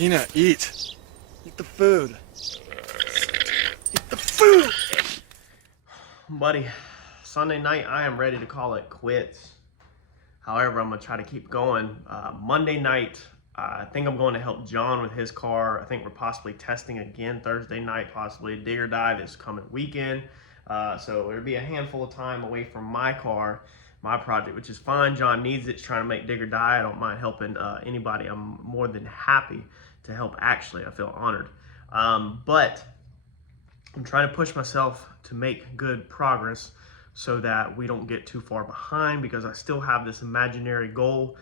Tina, eat. Eat the food. Eat the food! Buddy, Sunday night, I am ready to call it quits. However, I'm going to try to keep going. Monday night, I think I'm going to help John with his car. I think we're possibly testing again Thursday night, possibly a digger die this coming weekend. So it'll be a handful of time away from my car, my project, which is fine. John needs it. He's trying to make digger die. I don't mind helping anybody. I'm more than happy to help, actually. I feel honored. But I'm trying to push myself to make good progress so that we don't get too far behind, because I still have this imaginary goal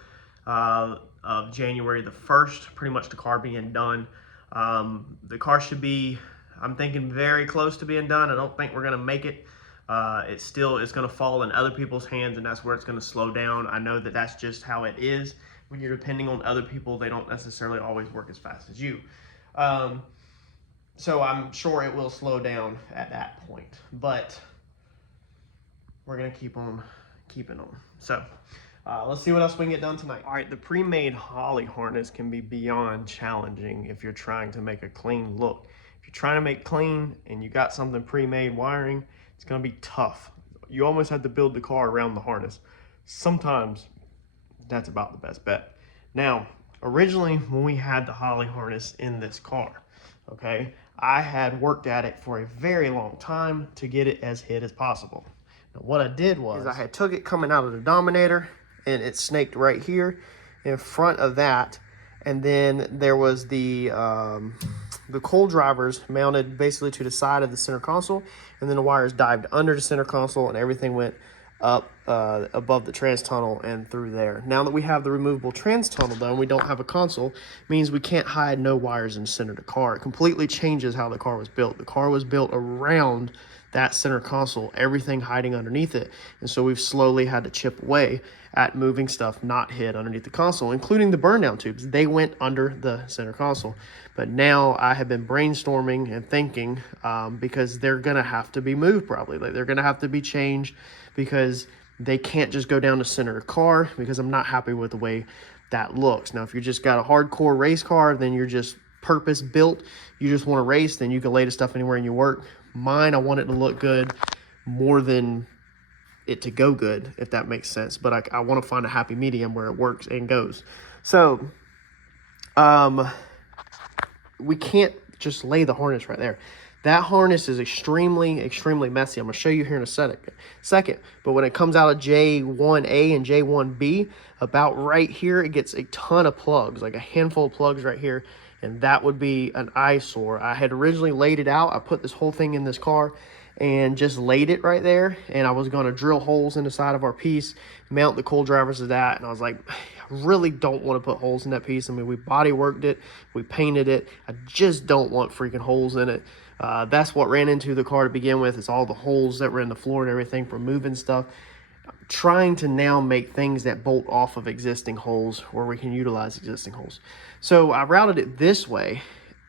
of January the 1st, pretty much the car being done. The car should be, I'm thinking, very close to being done. I don't think we're gonna make it. It still is gonna fall in other people's hands, and that's where it's gonna slow down. I know that that's just how it is. When you're depending on other people, they don't necessarily always work as fast as you. So I'm sure it will slow down at that point, but we're gonna keep on keeping on. So let's see what else we can get done tonight. All right, the pre-made Holley harness can be beyond challenging if you're trying to make a clean look. If you're trying to make clean and you got something pre-made wiring, it's gonna be tough. You almost have to build the car around the harness. Sometimes that's about the best bet. Now, originally when we had the Holley harness in this car, okay, I had worked at it for a very long time to get it as hid as possible. Now, what I did was I had took it coming out of the Dominator, and it snaked right here in front of that, and then there was the coal drivers mounted basically to the side of the center console, and then the wires dived under the center console, and everything went up above the trans tunnel and through there. Now that we have the removable trans tunnel though, and we don't have a console, means we can't hide no wires in the center of the car. It completely changes how the car was built. The car was built around that center console, everything hiding underneath it. And so we've slowly had to chip away at moving stuff not hid underneath the console, including the burn down tubes. They went under the center console. But now I have been brainstorming and thinking, because they're gonna have to be moved probably. Like, they're gonna have to be changed, because they can't just go down the center of the car, because I'm not happy with the way that looks. Now, if you just got a hardcore race car, then you're just purpose built, you just want to race, then you can lay the stuff anywhere in your work. Mine, I want it to look good more than it to go good, if that makes sense. But I want to find a happy medium where it works and goes. So we can't just lay the harness right there. That harness is extremely, extremely messy. I'm going to show you here in a second. But when it comes out of J1A and J1B, about right here, it gets a ton of plugs, like a handful of plugs right here. And that would be an eyesore. I had originally laid it out. I put this whole thing in this car and just laid it right there. And I was going to drill holes in the side of our piece, mount the coal drivers to that. And I was like, I really don't want to put holes in that piece. I mean, we body worked it, we painted it. I just don't want freaking holes in it. That's what ran into the car to begin with. It's all the holes that were in the floor and everything from moving stuff. I'm trying to now make things that bolt off of existing holes where we can utilize existing holes. So I routed it this way,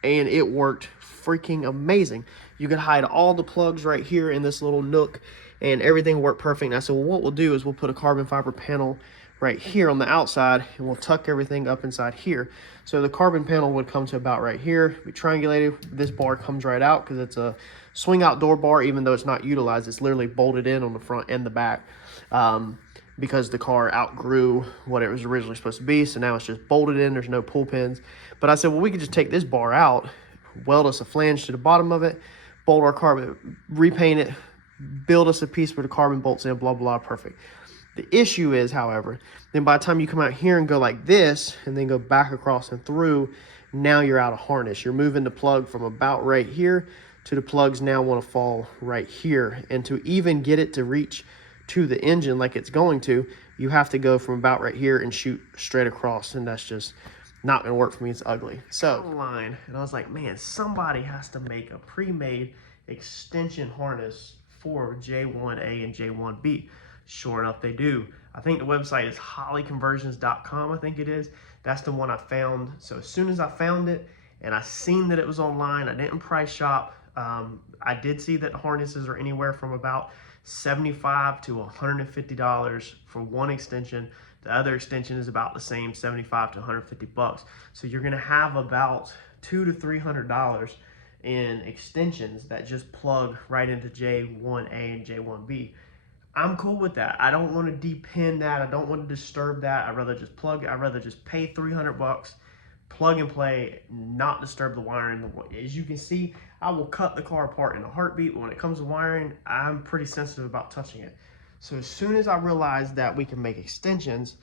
and it worked freaking amazing. You could hide all the plugs right here in this little nook, and everything worked perfect. And I said, well, what we'll do is we'll put a carbon fiber panel right here on the outside, and we'll tuck everything up inside here. So the carbon panel would come to about right here, be triangulated. This bar comes right out because it's a swing out door bar. Even though it's not utilized, it's literally bolted in on the front and the back, because the car outgrew what it was originally supposed to be. So now it's just bolted in, there's no pull pins. But I said, well, we could just take this bar out, weld us a flange to the bottom of it, bolt our carbon, repaint it, build us a piece where the carbon bolts in, blah, blah, perfect. The issue is, however, then by the time you come out here and go like this, and then go back across and through, now you're out of harness. You're moving the plug from about right here to the plugs now want to fall right here. And to even get it to reach to the engine like it's going to, you have to go from about right here and shoot straight across, and that's just not going to work for me. It's ugly. So line, and I was like, man, somebody has to make a pre-made extension harness for J1A and J1B. Sure enough, they do. I think the website is holleyconversions.com, I think it is. That's the one I found. So as soon as I found it and I seen that it was online, I didn't price shop. I did see that harnesses are anywhere from about $75 to $150 for one extension. The other extension is about the same, 75 to 150 bucks. So you're gonna have about $200 to $300 in extensions that just plug right into J1A and J1B. I'm cool with that. I don't want to depend that. I don't want to disturb that. I'd rather just pay 300 bucks, plug and play, not disturb the wiring. As you can see, I will cut the car apart in a heartbeat, but when it comes to wiring, I'm pretty sensitive about touching it. So as soon as I realized that we can make extensions,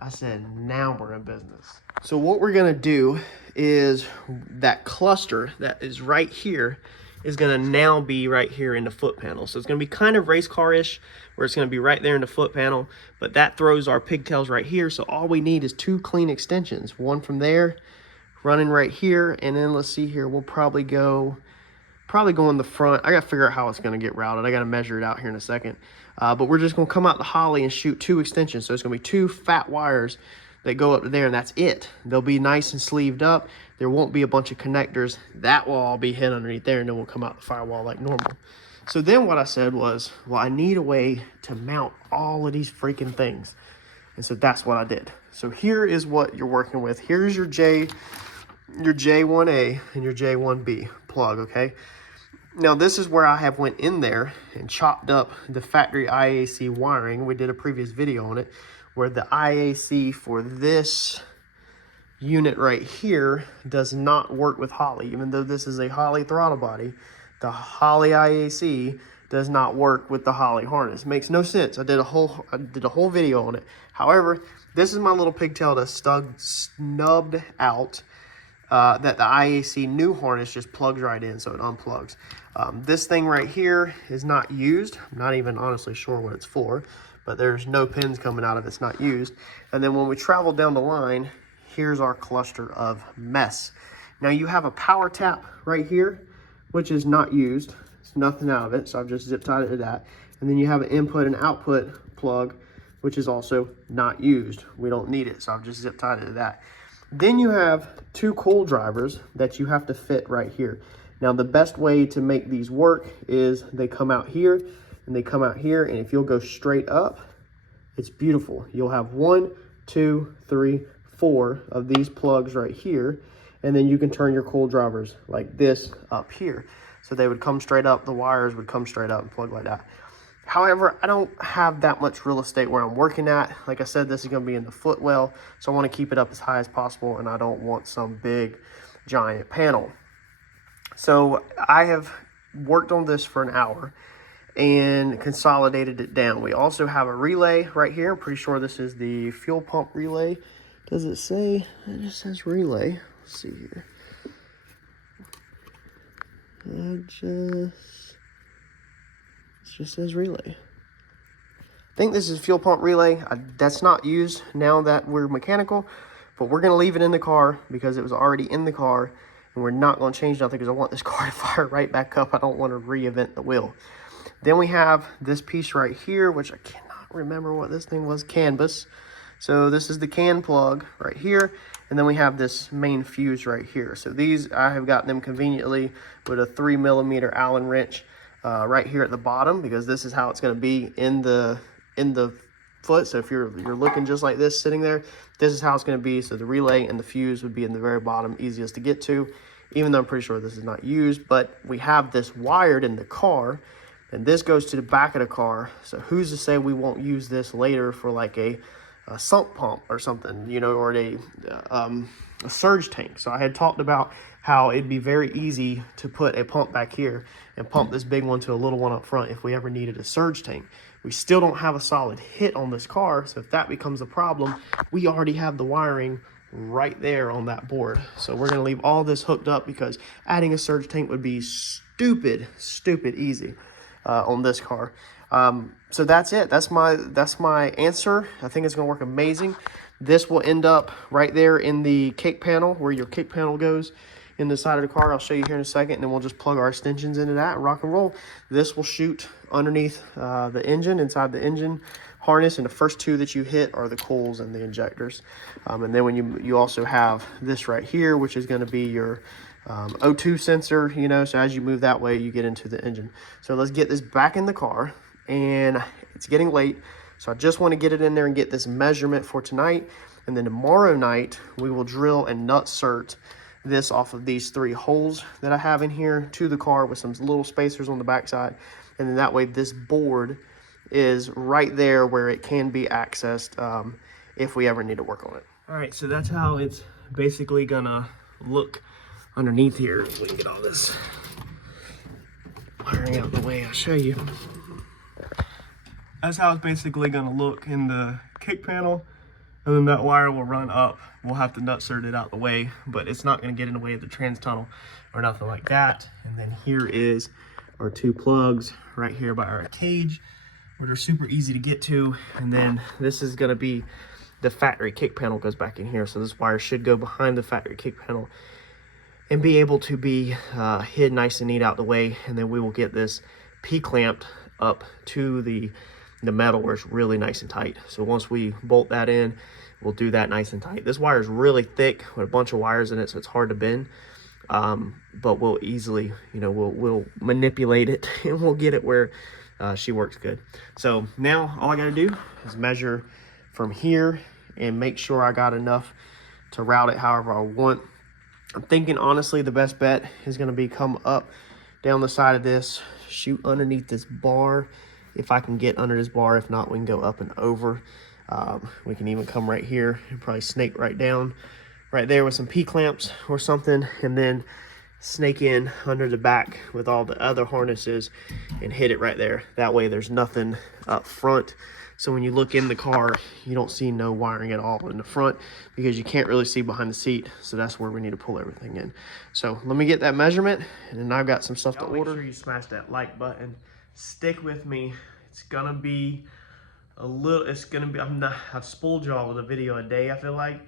I said, now we're in business. So what we're gonna do is that cluster that is right here is gonna now be right here in the foot panel. So it's gonna be kind of race car-ish, where it's gonna be right there in the foot panel, but that throws our pigtails right here. So all we need is 2 clean extensions, one from there, running right here, and then let's see here, we'll probably go in the front. I gotta figure out how it's gonna get routed. I gotta measure it out here in a second. But we're just gonna come out the Holley and shoot 2 extensions. So it's gonna be 2 fat wires that go up to there, and that's it. They'll be nice and sleeved up. There won't be a bunch of connectors. That will all be hid underneath there, and then we'll come out the firewall like normal. So then what I said was, well, I need a way to mount all of these freaking things. And so that's what I did. So here is what you're working with. Here's your J1A and your J1B plug, okay? Now this is where I have went in there and chopped up the factory IAC wiring. We did a previous video on it, where the IAC for this unit right here does not work with Holley. Even though this is a Holley throttle body, the Holley IAC does not work with the Holley harness. Makes no sense. I did a whole video on it. However, this is my little pigtail that's snubbed out, that the IAC new harness just plugs right in, so it unplugs. This thing right here is not used. I'm not even honestly sure what it's for, but there's no pins coming out of it. It's not used. And then when we travel down the line, here's our cluster of mess. Now you have a power tap right here, which is not used. It's nothing out of it, so I've just zip tied it to that. And then you have an input and output plug, which is also not used. We don't need it, so I've just zip tied it to that. Then you have 2 coil drivers that you have to fit right here. Now the best way to make these work is they come out here and they come out here, and if you'll go straight up, it's beautiful. You'll have 1, 2, 3, 4 of these plugs right here, and then you can turn your coil drivers like this up here. So they would come straight up, the wires would come straight up and plug like that. However, I don't have that much real estate where I'm working at. Like I said, this is gonna be in the footwell, so I wanna keep it up as high as possible, and I don't want some big giant panel. So I have worked on this for an hour and consolidated it down. We also have a relay right here. I'm pretty sure this is the fuel pump relay. Does it say? It just says relay. Let's see here. It just says relay. I think this is fuel pump relay. That's not used now that we're mechanical, but we're gonna leave it in the car because it was already in the car, and we're not gonna change nothing because I want this car to fire right back up. I don't want to reinvent the wheel. Then we have this piece right here, which I cannot remember what this thing was, canvas. So this is the can plug right here. And then we have this main fuse right here. So these, I have gotten them conveniently with a 3mm Allen wrench right here at the bottom, because this is how it's gonna be in the foot. So if you're looking just like this sitting there, this is how it's gonna be. So the relay and the fuse would be in the very bottom, easiest to get to, even though I'm pretty sure this is not used. But we have this wired in the car, and this goes to the back of the car. So who's to say we won't use this later for like a sump pump or something, you know, or a surge tank. So I had talked about how it'd be very easy to put a pump back here and pump this big one to a little one up front if we ever needed a surge tank. We still don't have a solid hit on this car, so if that becomes a problem, we already have the wiring right there on that board. So we're gonna leave all this hooked up, because adding a surge tank would be stupid easy on this car. So that's it. That's my answer. I think it's gonna work amazing. This will end up right there in the kick panel, where your kick panel goes in the side of the car. I'll show you here in a second, and then we'll just plug our extensions into that and rock and roll. This will shoot underneath the engine, inside the engine harness, and the first 2 that you hit are the coils and the injectors. And then when you also have this right here, which is going to be your O2 sensor, you know, so as you move that way, you get into the engine. So let's get this back in the car, and it's getting late, So I just want to get it in there and get this measurement for tonight. And then tomorrow night, we will drill and nutsert this off of these 3 holes that I have in here to the car with some little spacers on the backside. And then that way this board is right there where it can be accessed if we ever need to work on it. All right, so that's how it's basically gonna look underneath here. We can get all this wiring out of the way, I'll show you. That's how it's basically gonna look in the kick panel. And then that wire will run up. We'll have to nutsert it out the way, but it's not gonna get in the way of the trans tunnel or nothing like that. And then here is our 2 plugs right here by our cage, where they're super easy to get to. And then this is gonna be the factory kick panel goes back in here. So this wire should go behind the factory kick panel and be able to be hid nice and neat out the way. And then we will get this P-clamped up to the metal where it's really nice and tight. So once we bolt that in, we'll do that nice and tight. This wire is really thick with a bunch of wires in it, so it's hard to bend. But we'll easily, you know, we'll manipulate it and we'll get it where she works good. So now all I gotta do is measure from here and make sure I got enough to route it however I want. I'm thinking honestly the best bet is gonna be come up down the side of this, shoot underneath this bar if I can get under this bar. If not, we can go up and over. We can even come right here and probably snake right down right there with some P-clamps or something, and then snake in under the back with all the other harnesses and hit it right there. That way there's nothing up front. So when you look in the car, you don't see no wiring at all in the front because you can't really see behind the seat. So that's where we need to pull everything in. So let me get that measurement, and then I've got some stuff to order. Make sure you smash that like button. Stick with me. It's gonna be a little, I've spoiled y'all with a video a day, I feel like.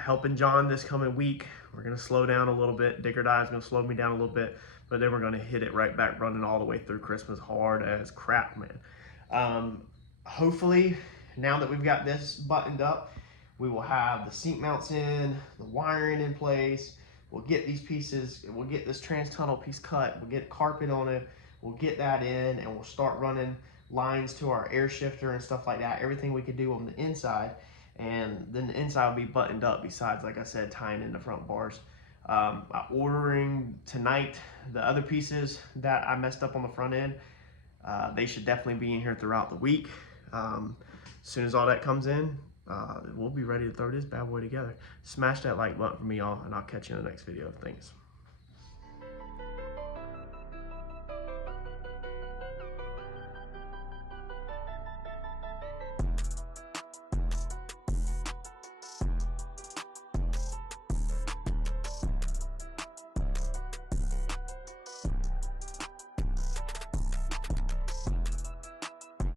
Helping John this coming week. We're gonna slow down a little bit. Dick or Die is gonna slow me down a little bit, but then we're gonna hit it right back running all the way through Christmas hard as crap, man. Hopefully, now that we've got this buttoned up, we will have the seat mounts in, the wiring in place. We'll get these pieces, we'll get this trans tunnel piece cut, we'll get carpet on it, we'll get that in, and we'll start running lines to our air shifter and stuff like that. Everything we could do on the inside, and then the inside will be buttoned up besides, like I said, tying in the front bars. Ordering tonight the other pieces that I messed up on the front end. They should definitely be in here throughout the week. As soon as all that comes in, we'll be ready to throw this bad boy together. Smash that like button for me, y'all, and I'll catch you in the next video. Thanks.